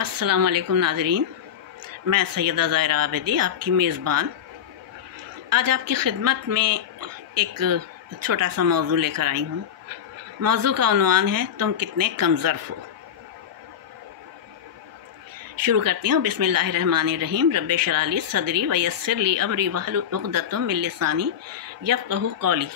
السلام علیکم ناظرین، میں سیدہ ظاہرہ عابدی آپ کی میزبان آج آپ کی خدمت میں ایک چھوٹا سا موضوع لے کر آئی ہوں۔ موضوع کا عنوان ہے تم کتنے کم ظرف ہو۔ شروع کرتی ہوں۔ بسم اللہ الرحمن الرحیم۔ رب اشرح لی صدری ویسر لی امری واحلل عقدۃ من لسانی یفقہوا قولی۔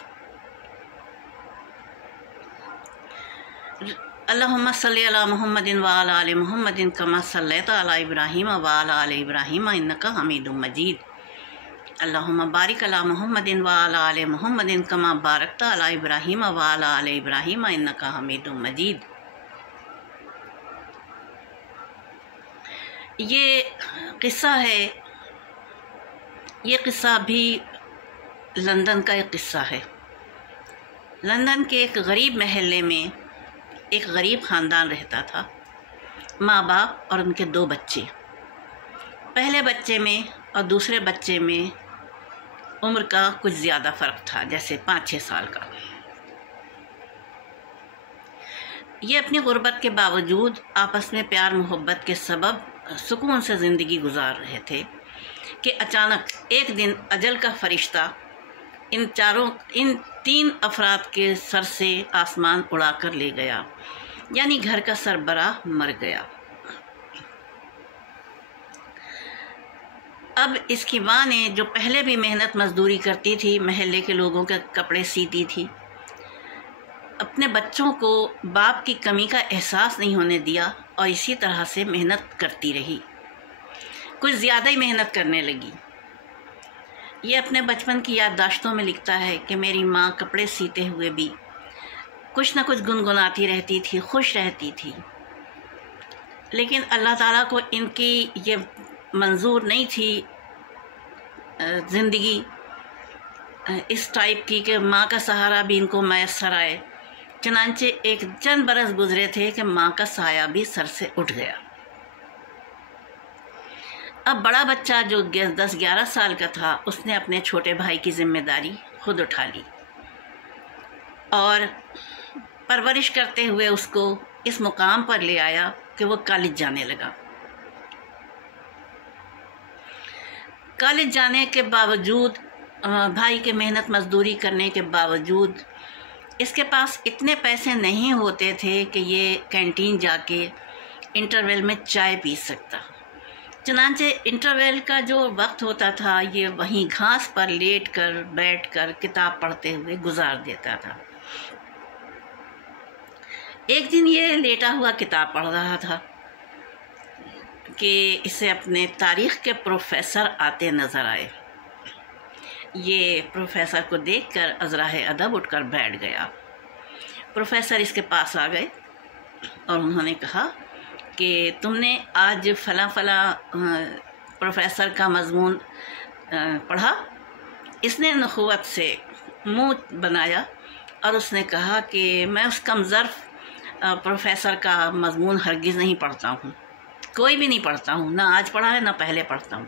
اللہم صلی علی محمد وعلی آل محمد کما صلیت علی ابراہیم وعلی آل ابراہیم انک حمید مجید۔ اللہم بارک علی محمد وعلی آل محمد کما بارکت علی ابراہیم وعلی آل ابراہیم انک حمید مجید۔ یہ قصہ ہے، یہ قصہ بھی لندن کا ایک قصہ ہے۔ لندن کے ایک غریب محلے میں ایک غریب خاندان رہتا تھا، ماں باپ اور ان کے 2 بچے۔ پہلے بچے میں اور دوسرے بچے میں عمر کا کچھ زیادہ فرق تھا، جیسے 5-6 سال کا۔ یہ اپنی غربت کے باوجود آپس میں پیار محبت کے سبب سکون سے زندگی گزار رہے تھے کہ اچانک ایک دن اجل کا فرشتہ ان 3 افراد کے سر سے آسمان اڑا کر لے گیا، یعنی گھر کا سربراہ مر گیا۔ اب اس کی ماں نے، جو پہلے بھی محنت مزدوری کرتی تھی، محلے کے لوگوں کے کپڑے سیتی تھی، اپنے بچوں کو باپ کی کمی کا احساس نہیں ہونے دیا اور اسی طرح سے محنت کرتی رہی، کچھ زیادہ ہی محنت کرنے لگی۔ یہ اپنے بچپن کی یادداشتوں میں لکھتا ہے کہ میری ماں کپڑے سیتے ہوئے بھی کچھ نہ کچھ گنگناتی رہتی تھی، خوش رہتی تھی، لیکن اللہ تعالیٰ کو ان کی یہ منظور نہیں تھی زندگی اس ٹائپ کی کہ ماں کا سہارا بھی ان کو میسر آئے۔ چنانچہ ایک چند برس گزرے تھے کہ ماں کا سایہ بھی سر سے اٹھ گیا۔ اب بڑا بچہ جو 10-11 سال کا تھا، اس نے اپنے چھوٹے بھائی کی ذمہ داری خود اٹھا لی اور پرورش کرتے ہوئے اس کو اس مقام پر لے آیا کہ وہ کالج جانے لگا۔ کالج جانے کے باوجود، بھائی کے محنت مزدوری کرنے کے باوجود، اس کے پاس اتنے پیسے نہیں ہوتے تھے کہ یہ کینٹین جا کے انٹرویل میں چائے پی سکتا۔ چنانچہ انٹرویل کا جو وقت ہوتا تھا، یہ وہیں گھاس پر لیٹ کر بیٹھ کر کتاب پڑھتے ہوئے گزار دیتا تھا۔ ایک دن یہ لیٹا ہوا کتاب پڑھ رہا تھا کہ اسے اپنے تاریخ کے پروفیسر آتے نظر آئے۔ یہ پروفیسر کو دیکھ کر عذرائے ادب اٹھ کر بیٹھ گیا۔ پروفیسر اس کے پاس آ گئے اور انہوں نے کہا کہ تم نے آج فلاں پروفیسر کا مضمون پڑھا؟ اس نے نخوت سے منہ بنایا اور اس نے کہا کہ میں اس کم ظرف پروفیسر کا مضمون ہرگز نہیں پڑھتا ہوں، کوئی بھی نہیں پڑھتا ہوں، نہ آج پڑھا ہے نہ پہلے پڑھتا ہوں۔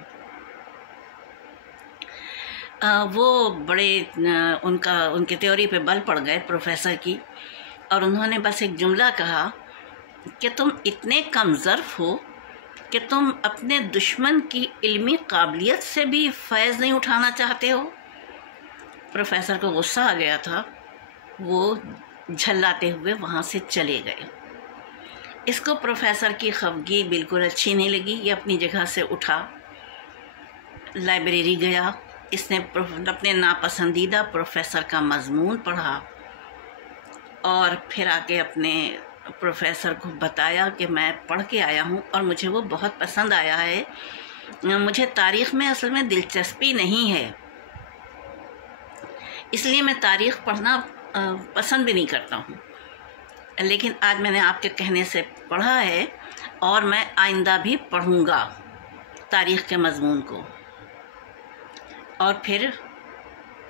وہ بڑے ان کی تیوری پہ بل پڑ گئے پروفیسر کی، اور انہوں نے بس ایک جملہ کہا کہ تم اتنے کم ظرف ہو کہ تم اپنے دشمن کی علمی قابلیت سے بھی فیض نہیں اٹھانا چاہتے ہو۔ پروفیسر کو غصہ آ گیا تھا، وہ جھلاتے ہوئے وہاں سے چلے گئے۔ اس کو پروفیسر کی خفگی بالکل اچھی نہیں لگی۔ یہ اپنی جگہ سے اٹھا، لائبریری گیا، اس نے اپنے ناپسندیدہ پروفیسر کا مضمون پڑھا اور پھر آ کے اپنے پروفیسر کو بتایا کہ میں پڑھ کے آیا ہوں اور مجھے وہ بہت پسند آیا ہے، مجھے تاریخ میں اصل میں دلچسپی نہیں ہے، اس لیے میں تاریخ پڑھنا پسند بھی نہیں کرتا ہوں، لیکن آج میں نے آپ کے کہنے سے پڑھا ہے اور میں آئندہ بھی پڑھوں گا تاریخ کے مضمون کو۔ اور پھر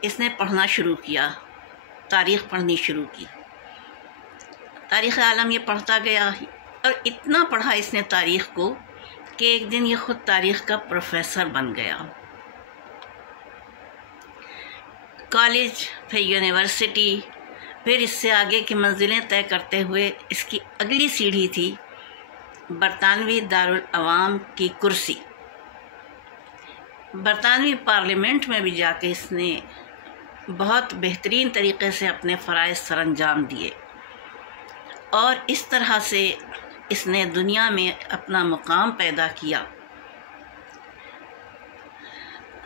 اس نے پڑھنا شروع کیا، تاریخ پڑھنی شروع کی، تاریخ عالم یہ پڑھتا گیا اور اتنا پڑھا اس نے تاریخ کو کہ ایک دن یہ خود تاریخ کا پروفیسر بن گیا۔ کالج، پھر یونیورسٹی، پھر اس سے آگے کی منزلیں طے کرتے ہوئے اس کی اگلی سیڑھی تھی برطانوی دارالعوام کی کرسی، برطانوی پارلیمنٹ میں بھی جا کے اس نے بہت بہترین طریقے سے اپنے فرائض سر انجام دیے، اور اس طرح سے اس نے دنیا میں اپنا مقام پیدا کیا۔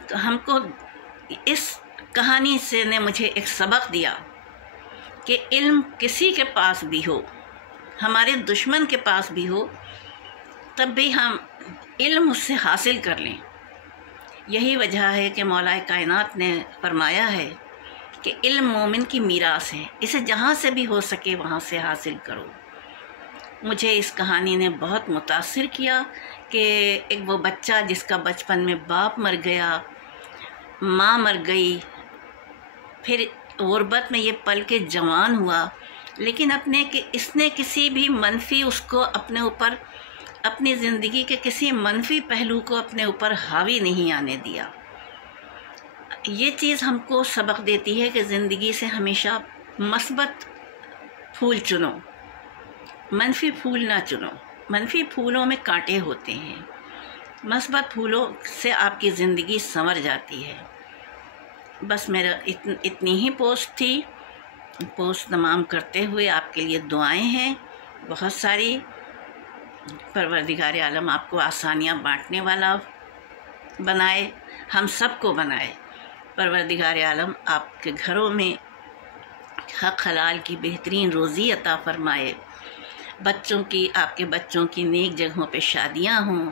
تو ہم کو اس کہانی سے نے مجھے ایک سبق دیا کہ علم کسی کے پاس بھی ہو، ہمارے دشمن کے پاس بھی ہو، تب بھی ہم علم اس سے حاصل کر لیں۔ یہی وجہ ہے کہ مولا کائنات نے فرمایا ہے کہ علم مومن کی میراث ہے، اسے جہاں سے بھی ہو سکے وہاں سے حاصل کرو۔ مجھے اس کہانی نے بہت متاثر کیا کہ ایک وہ بچہ جس کا بچپن میں باپ مر گیا، ماں مر گئی، پھر غربت میں یہ پل کے جوان ہوا، لیکن اس نے کسی بھی منفی اس کو اپنے اوپر، اپنی زندگی کے کسی منفی پہلو کو اپنے اوپر حاوی نہیں آنے دیا۔ یہ چیز ہم کو سبق دیتی ہے کہ زندگی سے ہمیشہ مثبت پھول چنو، منفی پھول نہ چنو۔ منفی پھولوں میں کانٹے ہوتے ہیں، مثبت پھولوں سے آپ کی زندگی سنور جاتی ہے۔ بس میرا اتنی ہی پوسٹ تھی۔ پوسٹ تمام کرتے ہوئے آپ کے لیے دعائیں ہیں بہت ساری۔ پروردگار عالم آپ کو آسانیاں بانٹنے والا بنائے، ہم سب کو بنائے۔ پروردگار عالم آپ کے گھروں میں حق حلال کی بہترین روزی عطا فرمائے، آپ کے بچوں کی نیک جگہوں پہ شادیاں ہوں،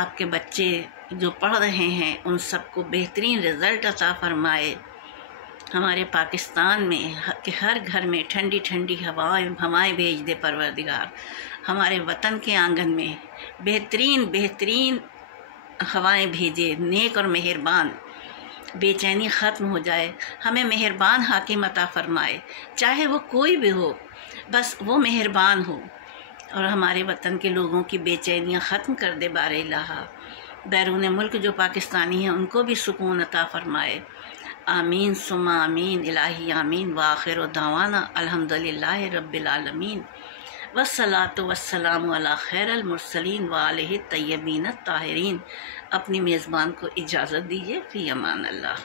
آپ کے بچے جو پڑھ رہے ہیں ان سب کو بہترین رزلٹ عطا فرمائے۔ ہمارے پاکستان میں کہ ہر گھر میں ٹھنڈی ٹھنڈی ہوائیں بھیج دے پروردگار، ہمارے وطن کے آنگن میں بہترین ہوائیں بھیجے، نیک اور مہربان، بے چینی ختم ہو جائے، ہمیں مہربان حاکم عطا فرمائے، چاہے وہ کوئی بھی ہو، بس وہ مہربان ہو، اور ہمارے وطن کے لوگوں کی بے چینیاں ختم کر دے بار الہ۔ بیرون ملک جو پاکستانی ہیں ان کو بھی سکون عطا فرمائے۔ آمین ثم آمین، الہی آمین۔ وآخر دعوانا الحمدللہ رب العالمین، والصلاۃ والسلام علی خیر المرسلین وآلہ الطیبین الطاہرین۔ اپنی میزبان کو اجازت دیجیے، فی امان اللہ۔